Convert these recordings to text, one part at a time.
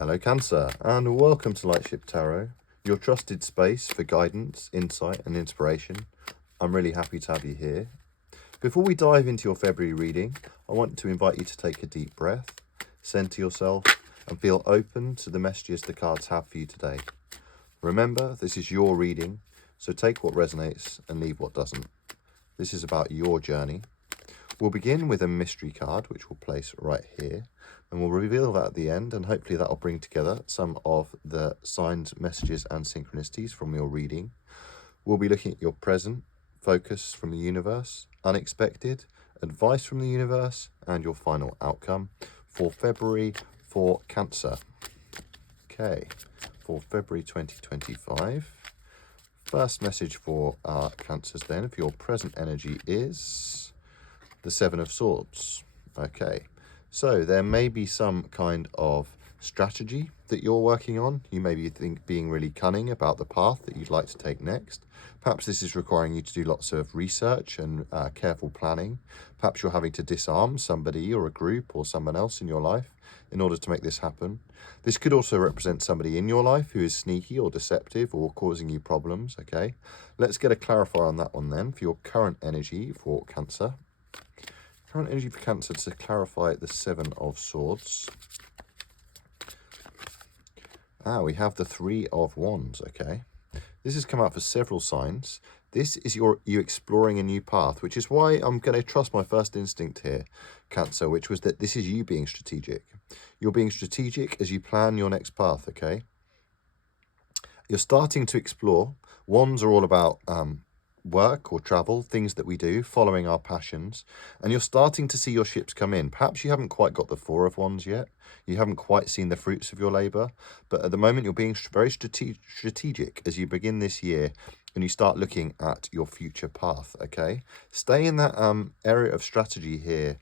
Hello Cancer, and welcome to Lightship Tarot, your trusted space for guidance, insight and inspiration. I'm really happy to have you here. Before we dive into your February reading, I want to invite you to take a deep breath, center yourself and feel open to the messages the cards have for you today. Remember, this is your reading, so take what resonates and leave what doesn't. This is about your journey. We'll begin with a mystery card, which we'll place right here, and we'll reveal that at the end, and hopefully that will bring together some of the signs, messages and synchronicities from your reading. We'll be looking at your present, focus from the universe, unexpected, advice from the universe, and your final outcome for February for Cancer. Okay, for February 2025. First message for our Cancers then, for your present energy is the Seven of Swords. Okay, so there may be some kind of strategy that you're working on. You may be being really cunning about the path that you'd like to take next. Perhaps this is requiring you to do lots of research and careful planning. Perhaps you're having to disarm somebody or a group or someone else in your life in order to make this happen. This could also represent somebody in your life who is sneaky or deceptive or causing you problems. Okay, let's get a clarifier on that one then for your current energy for Cancer. Current energy for Cancer, to clarify the Seven of Swords. We have the Three of Wands, okay. This has come out for several signs. This is you exploring a new path, which is why I'm going to trust my first instinct here, Cancer, which was that this is you being strategic. You're being strategic as you plan your next path, okay. You're starting to explore. Wands are all about work or travel, things that we do, following our passions, and you're starting to see your ships come in. Perhaps you haven't quite got the Four of Wands yet, you haven't quite seen the fruits of your labor, but at the moment you're being very strategic as you begin this year and you start looking at your future path. Okay, stay in that area of strategy here,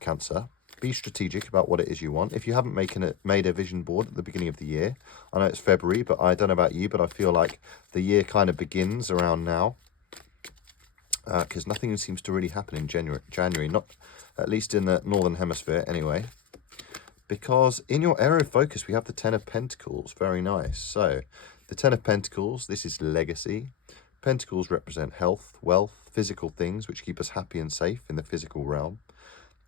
Cancer. Be strategic about what it is you want. If you haven't made a vision board at the beginning of the year, I know it's February, but I don't know about you, but I feel like the year kind of begins around now. Because nothing seems to really happen in January, not at least in the Northern Hemisphere anyway. Because in your area of focus, we have the Ten of Pentacles. Very nice. So the Ten of Pentacles, this is legacy. Pentacles represent health, wealth, physical things, which keep us happy and safe in the physical realm.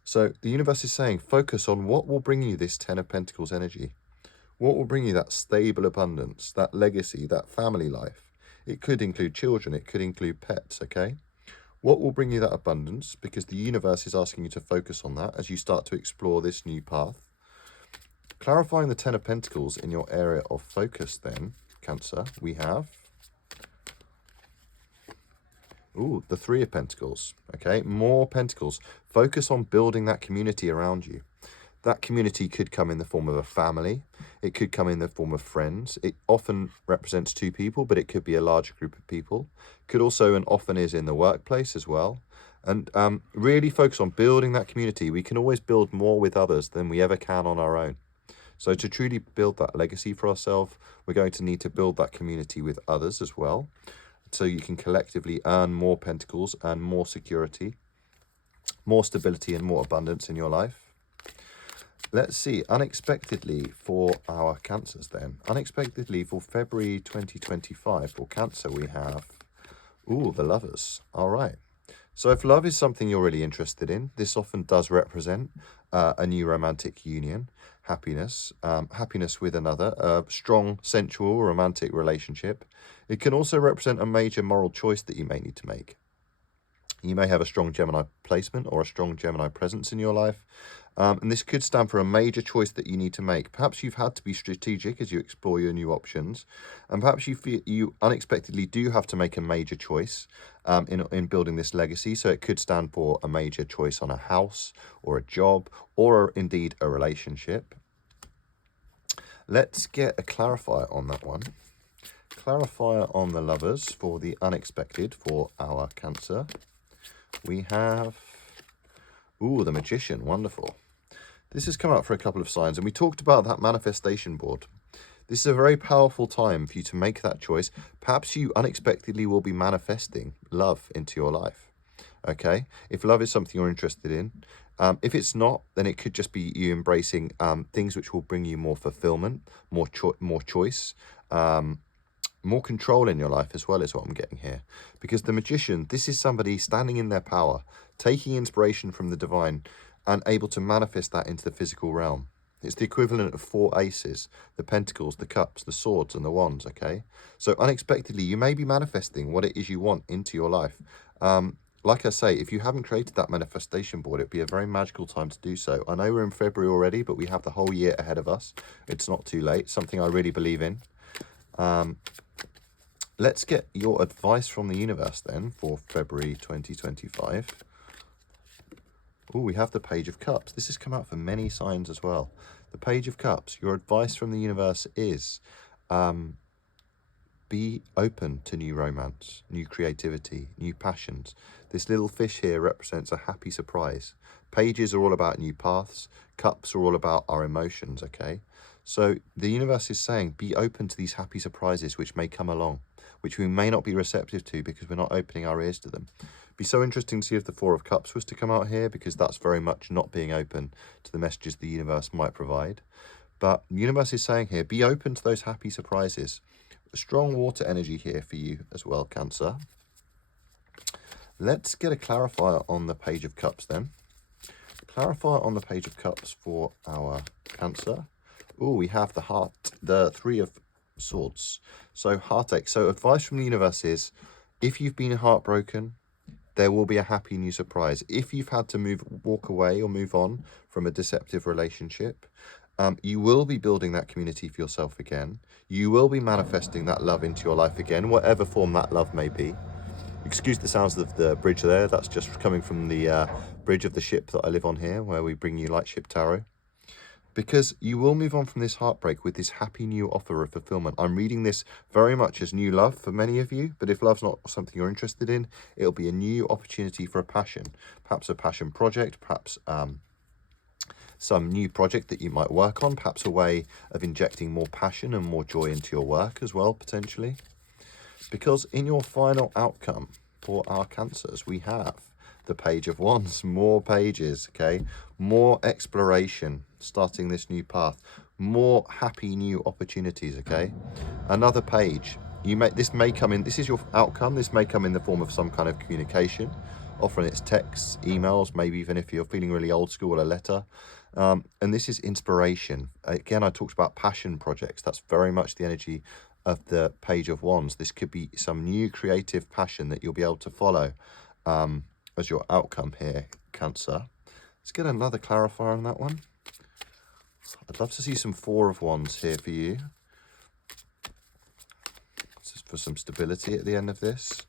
So the universe is saying, focus on what will bring you this Ten of Pentacles energy. What will bring you that stable abundance, that legacy, that family life. It could include children. It could include pets, okay? What will bring you that abundance? Because the universe is asking you to focus on that as you start to explore this new path. Clarifying the Ten of Pentacles in your area of focus then, Cancer, we have the Three of Pentacles. Okay, more Pentacles. Focus on building that community around you. That community could come in the form of a family. It could come in the form of friends. It often represents two people, but it could be a larger group of people. Could also and often is in the workplace as well. And really focus on building that community. We can always build more with others than we ever can on our own. So to truly build that legacy for ourselves, we're going to need to build that community with others as well. So you can collectively earn more Pentacles and more security, more stability and more abundance in your life. Let's see, unexpectedly for our Cancers then. Unexpectedly for February 2025 for Cancer, we have, the Lovers. All right. So if love is something you're really interested in, this often does represent a new romantic union, happiness, happiness with another, a strong, sensual, romantic relationship. It can also represent a major moral choice that you may need to make. You may have a strong Gemini placement or a strong Gemini presence in your life. And this could stand for a major choice that you need to make. Perhaps you've had to be strategic as you explore your new options. And perhaps you feel you unexpectedly do have to make a major choice in building this legacy. So it could stand for a major choice on a house or a job or indeed a relationship. Let's get a clarifier on that one. Clarifier on the Lovers for the unexpected for our Cancer. We have, the Magician. Wonderful. This has come out for a couple of signs, and we talked about that manifestation board. This is a very powerful time for you to make that choice. Perhaps you unexpectedly will be manifesting love into your life. Okay, if love is something you're interested in, If it's not, then it could just be you embracing things which will bring you more fulfillment, more choice, more control in your life as well, is what I'm getting here. Because the magician, this is somebody standing in their power, taking inspiration from the divine and able to manifest that into the physical realm. It's the equivalent of 4 aces, the pentacles, the cups, the swords, and the wands, okay? So unexpectedly, you may be manifesting what it is you want into your life. Like I say, if you haven't created that manifestation board, it'd be a very magical time to do so. I know we're in February already, but we have the whole year ahead of us. It's not too late, something I really believe in. Let's get your advice from the universe then for February 2025. Oh, we have the Page of Cups. This has come out for many signs as well. The Page of Cups, your advice from the universe is be open to new romance, new creativity, new passions. This little fish here represents a happy surprise. Pages are all about new paths. Cups are all about our emotions, okay? So the universe is saying be open to these happy surprises which may come along, which we may not be receptive to because we're not opening our ears to them. Be so interesting to see if the Four of Cups was to come out here, because that's very much not being open to the messages the universe might provide. But the universe is saying here, be open to those happy surprises. A strong water energy here for you as well, Cancer. Let's get a clarifier on the Page of Cups then. Clarifier on the Page of Cups for our Cancer. Oh, we have the heart, the Three of Swords. So heartache. So advice from the universe is, if you've been heartbroken, there will be a happy new surprise. If you've had to walk away or move on from a deceptive relationship, you will be building that community for yourself again. You will be manifesting that love into your life again, whatever form that love may be. Excuse the sounds of the bridge there. That's just coming from the bridge of the ship that I live on here, where we bring you Lightship Tarot. Because you will move on from this heartbreak with this happy new offer of fulfillment. I'm reading this very much as new love for many of you, but if love's not something you're interested in, it'll be a new opportunity for a passion. Perhaps a passion project, perhaps some new project that you might work on, perhaps a way of injecting more passion and more joy into your work as well, potentially. Because in your final outcome for our Cancers, we have the Page of Wands, more pages, okay? More exploration, starting this new path, more happy new opportunities, okay? Another page. This may come in, this is your outcome, this may come in the form of some kind of communication. Often it's texts, emails, maybe even if you're feeling really old school, a letter. And this is inspiration. Again, I talked about passion projects. That's very much the energy of the Page of Wands. This could be some new creative passion that you'll be able to follow as your outcome here, Cancer. Let's get another clarifier on that one. I'd love to see some Four of Wands here for you. Just for some stability at the end of this.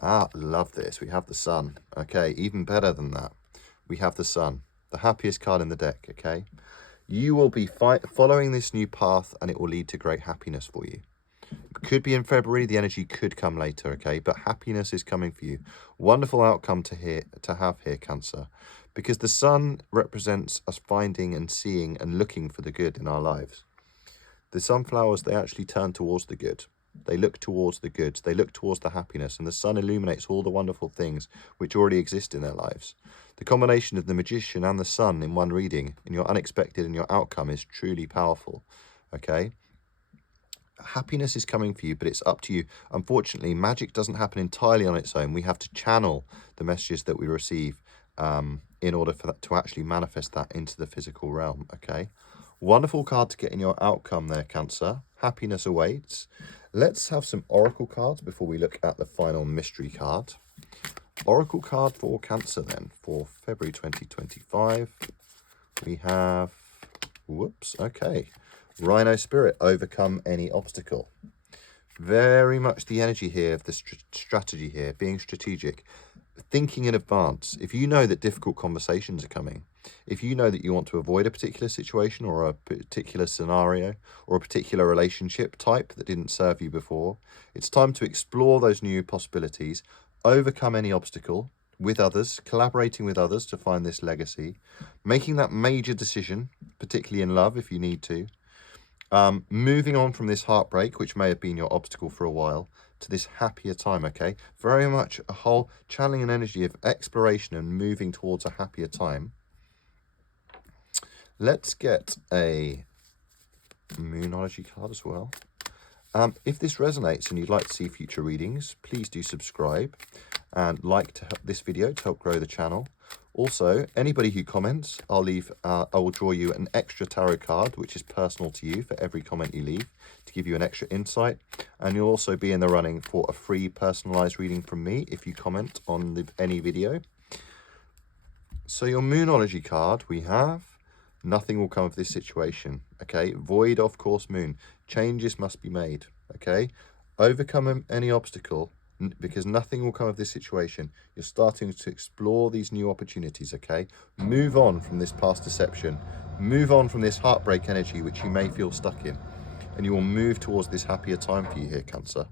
Ah, love this. We have the Sun. Okay, even better than that. We have the Sun, the happiest card in the deck, okay? You will be following this new path and it will lead to great happiness for you. It could be in February, the energy could come later, okay? But happiness is coming for you. Wonderful outcome to have here, Cancer. Because the Sun represents us finding and seeing and looking for the good in our lives. The sunflowers, they actually turn towards the good. They look towards the good. They look towards the happiness. And the Sun illuminates all the wonderful things which already exist in their lives. The combination of the Magician and the Sun in one reading, in your unexpected and your outcome, is truly powerful, okay? Happiness is coming for you, but it's up to you. Unfortunately, magic doesn't happen entirely on its own. We have to channel the messages that we receive in order for that to actually manifest that into the physical realm, okay? Wonderful card to get in your outcome there, Cancer. Happiness awaits. Let's have some oracle cards before we look at the final mystery card. Oracle card for Cancer then for February 2025. We have, whoops, okay. Rhino Spirit, overcome any obstacle. Very much the energy here of the strategy here, being strategic, thinking in advance. If you know that difficult conversations are coming, if you know that you want to avoid a particular situation or a particular scenario or a particular relationship type that didn't serve you before, it's time to explore those new possibilities, overcome any obstacle with others, collaborating with others to find this legacy, making that major decision, particularly in love if you need to, moving on from this heartbreak, which may have been your obstacle for a while, to this happier time, okay? Very much a whole channeling an energy of exploration and moving towards a happier time. Let's get a Moonology card as well. If this resonates and you'd like to see future readings, please do subscribe and like to help this video to help grow the channel. Also, anybody who comments, I will draw you an extra tarot card, which is personal to you for every comment you leave, to give you an extra insight. And you'll also be in the running for a free personalized reading from me if you comment on any video. So your Moonology card, we have nothing will come of this situation, okay? Void of course moon. Changes must be made, okay? Overcome any obstacle, because nothing will come of this situation. You're starting to explore these new opportunities, okay? Move on from this past deception. Move on from this heartbreak energy which you may feel stuck in. And you will move towards this happier time for you here, Cancer.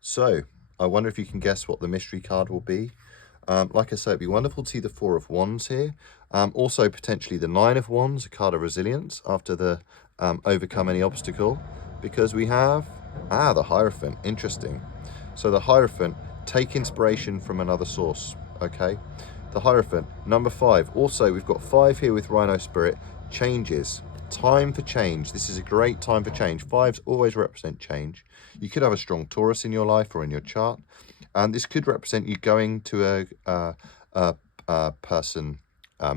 So, I wonder if you can guess what the mystery card will be. Like I said, it'd be wonderful to see the Four of Wands here. Also, potentially the Nine of Wands, a card of resilience after the overcome any obstacle. Because we have, the Hierophant, interesting. So the Hierophant, take inspiration from another source, okay? The Hierophant, number 5. Also, we've got 5 here with Rhino Spirit, changes. Time for change. This is a great time for change. 5s always represent change. You could have a strong Taurus in your life or in your chart. And this could represent you going to a person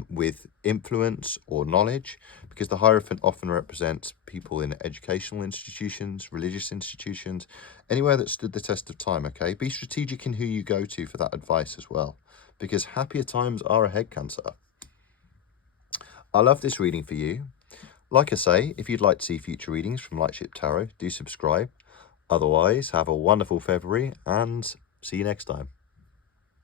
with influence or knowledge, because the Hierophant often represents people in educational institutions, religious institutions, anywhere that stood the test of time, okay? Be strategic in who you go to for that advice as well, because happier times are ahead, Cancer. I love this reading for you. Like I say, if you'd like to see future readings from Lightship Tarot, do subscribe. Otherwise, have a wonderful February and see you next time.